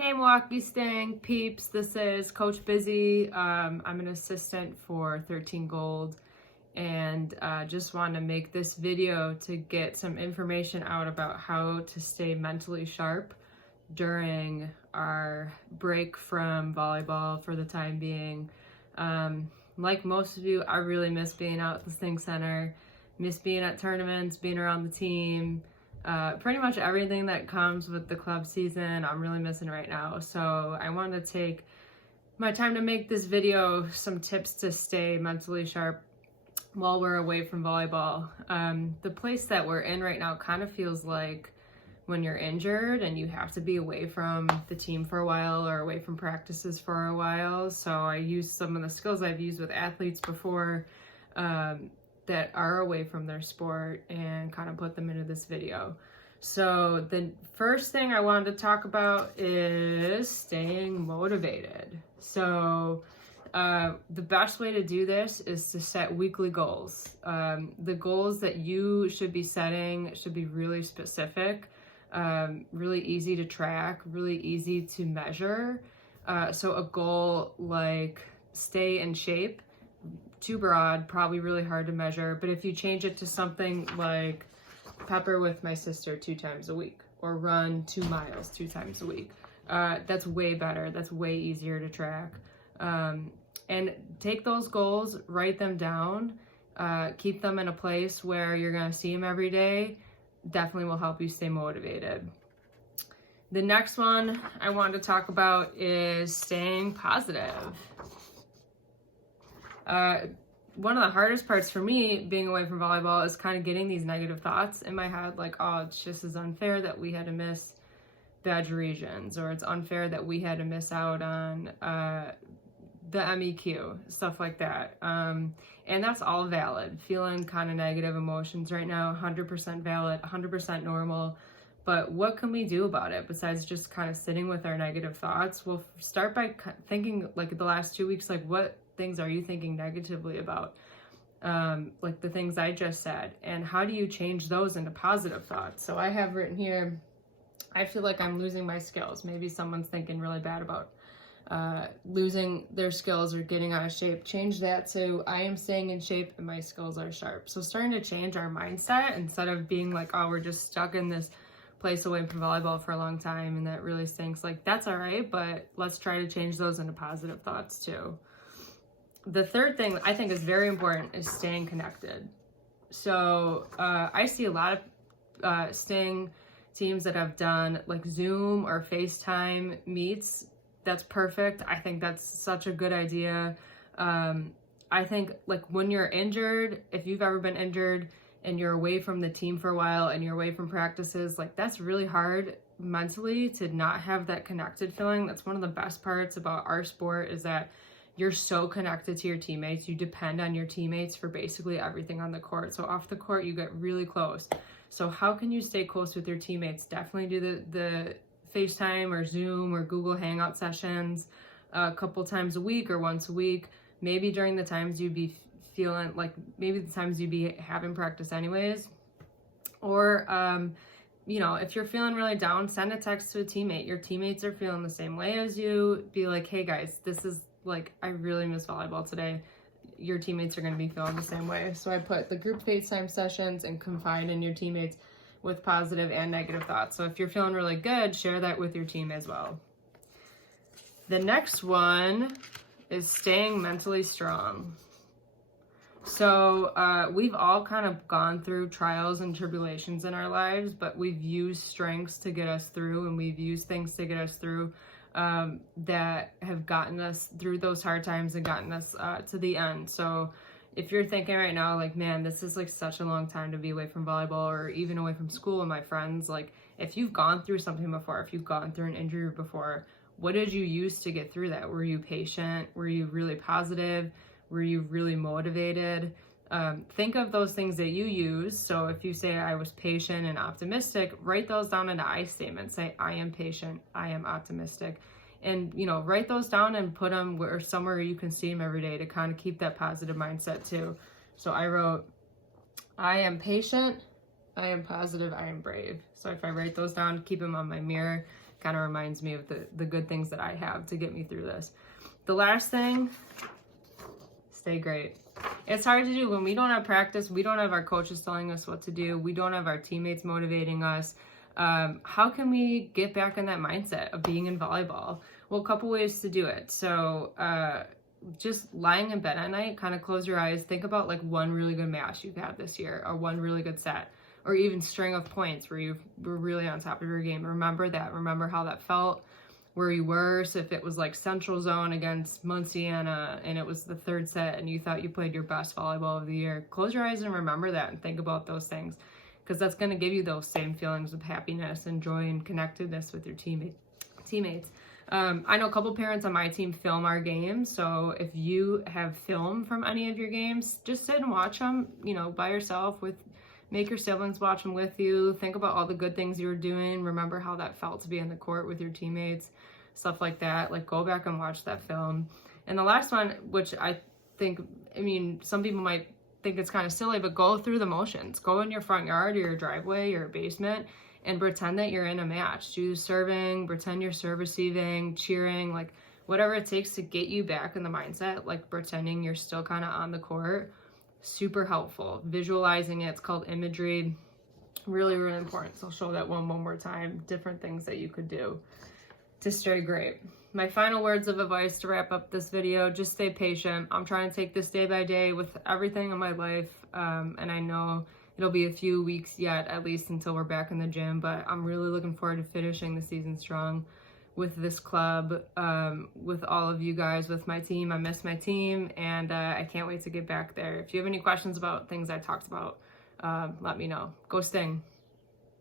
Hey Milwaukee Sting peeps, this is Coach Bizzie. I'm an assistant for 13 Gold and just wanted to make this video to get some information out about how to stay mentally sharp during our break from volleyball for the time being. Like most of you, I really miss being out at the Sting Center, miss being at tournaments, being around the team. Pretty much everything that comes with the club season, I'm really missing right now. So I wanted to take my time to make this video, some tips to stay mentally sharp while we're away from volleyball. The place that we're in right now kind of feels like when you're injured and you have to be away from the team for a while or away from practices for a while. So I use some of the skills I've used with athletes before, that are away from their sport and kind of put them into this video. So the first thing I wanted to talk about is staying motivated. So the best way to do this is to set weekly goals. The goals that you should be setting should be really specific, really easy to track, really easy to measure. So a goal like stay in shape, too broad, probably really hard to measure, but if you change it to something like pepper with my sister 2 times a week or run 2 miles 2 times a week, that's way better, that's way easier to track. And take those goals, write them down, keep them in a place where you're going to see them every day. Definitely will help you stay motivated. The next one I wanted to talk about is staying positive. One of the hardest parts for me being away from volleyball is kind of getting these negative thoughts in my head, like, oh, it's just as unfair that we had to miss Badger Regions, or it's unfair that we had to miss out on the MEQ, stuff like that. And that's all valid. Feeling kind of negative emotions right now, 100% valid, 100% normal. But what can we do about it besides just kind of sitting with our negative thoughts? We'll start by thinking, like the last 2 weeks, like what things are you thinking negatively about? Like the things I just said, and how do you change those into positive thoughts? So I have written here, I feel like I'm losing my skills. Maybe someone's thinking really bad about losing their skills or getting out of shape. Change that to I am staying in shape and my skills are sharp. So starting to change our mindset instead of being like, oh, we're just stuck in this place away from volleyball for a long time and that really stinks. Like, that's all right, but let's try to change those into positive thoughts too. The third thing I think is very important is staying connected. So I see a lot of Sting teams that have done like Zoom or FaceTime meets. That's perfect. I think that's such a good idea. I think like when you're injured, if you've ever been injured and you're away from the team for a while and you're away from practices, like that's really hard mentally to not have that connected feeling. That's one of the best parts about our sport is that you're so connected to your teammates. You depend on your teammates for basically everything on the court. So off the court, you get really close. So how can you stay close with your teammates? Definitely do the FaceTime or Zoom or Google Hangout sessions a couple times a week or once a week. Maybe during the times you'd be feeling like, maybe the times you'd be having practice anyways. Or, if you're feeling really down, send a text to a teammate. Your teammates are feeling the same way as you. Be like, hey guys, this is like, I really miss volleyball today. Your teammates are going to be feeling the same way. So I put the group FaceTime sessions and confide in your teammates with positive and negative thoughts. So if you're feeling really good, share that with your team as well. The next one is staying mentally strong. So we've all kind of gone through trials and tribulations in our lives, but we've used strengths to get us through, and we've used things to get us through that have gotten us through those hard times and gotten us to the end. So if you're thinking right now, like, man, this is like such a long time to be away from volleyball or even away from school and my friends, like if you've gone through something before, if you've gone through an injury before, what did you use to get through that? Were you patient? Were you really positive? Were you really motivated? Think of those things that you use. So if you say I was patient and optimistic, write those down in an I statement. Say I am patient, I am optimistic. And, write those down and put them somewhere you can see them every day to kind of keep that positive mindset too. So I wrote, I am patient, I am positive, I am brave. So if I write those down, keep them on my mirror, kind of reminds me of the good things that I have to get me through this. The last thing, stay great. It's hard to do when we don't have practice, we don't have our coaches telling us what to do, we don't have our teammates motivating us. How can we get back in that mindset of being in volleyball? Well, a couple ways to do it. So just lying in bed at night, kind of close your eyes, think about like one really good match you've had this year, or one really good set, or even string of points where you were really on top of your game. Remember that. Remember how that felt, where you were. So if it was like Central Zone against Munciana and it was the third set and you thought you played your best volleyball of the year, close your eyes and remember that and think about those things, because that's going to give you those same feelings of happiness and joy and connectedness with your teammates. I know a couple parents on my team film our games, so if you have film from any of your games, just sit and watch them, you know, by yourself. Make your siblings watch them with you. Think about all the good things you were doing. Remember how that felt to be in the court with your teammates, stuff like that. Like, go back and watch that film. And the last one, which I think, I mean, some people might think it's kind of silly, but go through the motions. Go in your front yard or your driveway or your basement and pretend that you're in a match. Do serving, pretend you're serve receiving, cheering, like whatever it takes to get you back in the mindset, like pretending you're still kind of on the court. Super helpful. Visualizing it, it's called imagery. Really, really important. So I'll show that one more time. Different things that you could do to stay great. My final words of advice to wrap up this video, just stay patient. I'm trying to take this day by day with everything in my life. And I know it'll be a few weeks yet, at least until we're back in the gym, but I'm really looking forward to finishing the season strong with this club, with all of you guys, with my team. I miss my team, and I can't wait to get back there. If you have any questions about things I talked about, let me know. Go Sting!